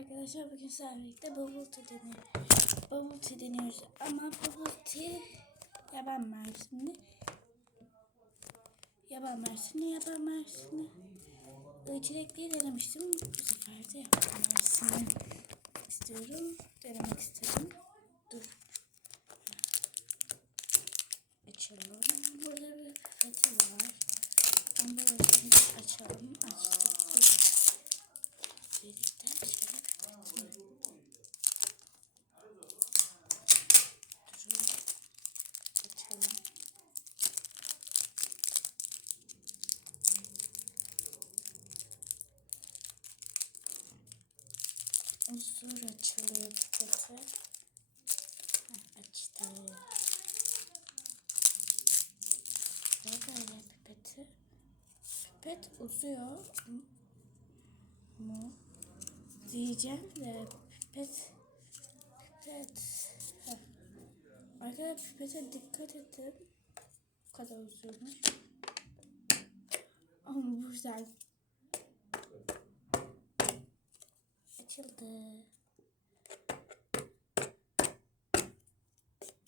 Arkadaşlar bugün sizlerle birlikte bubble tea deniyoruz. Bubble tea deniyoruz ama bubble tea yaban mersini. Yaban mersini, yaban mersini. Çilekliyi denemiştim. Bu sefer de yaban mersini istiyorum. Denemek istedim. Dur. Açalım. Burada bir pipeti var. Onu da şimdi açalım. Açtık. Dur. Birlikte açalım. Zor açılıyor. Heh, Açtı. Ve böyle pipeti. Pipet uzuyor mu diyeceğim de pipet pipet Heh. Arkadaşlar pipete dikkat edin. Bu kadar uzuyormuş. Ama bu güzel. Açıldı.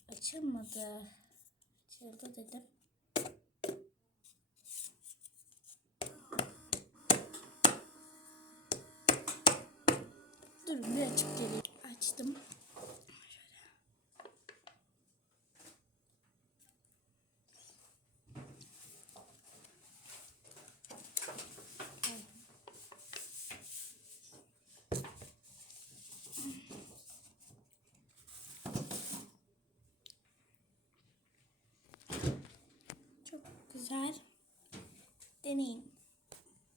Açılmadı. Açıldı dedim. Durun bir açıp geleyim. Açtım. Çok güzel. Deneyin.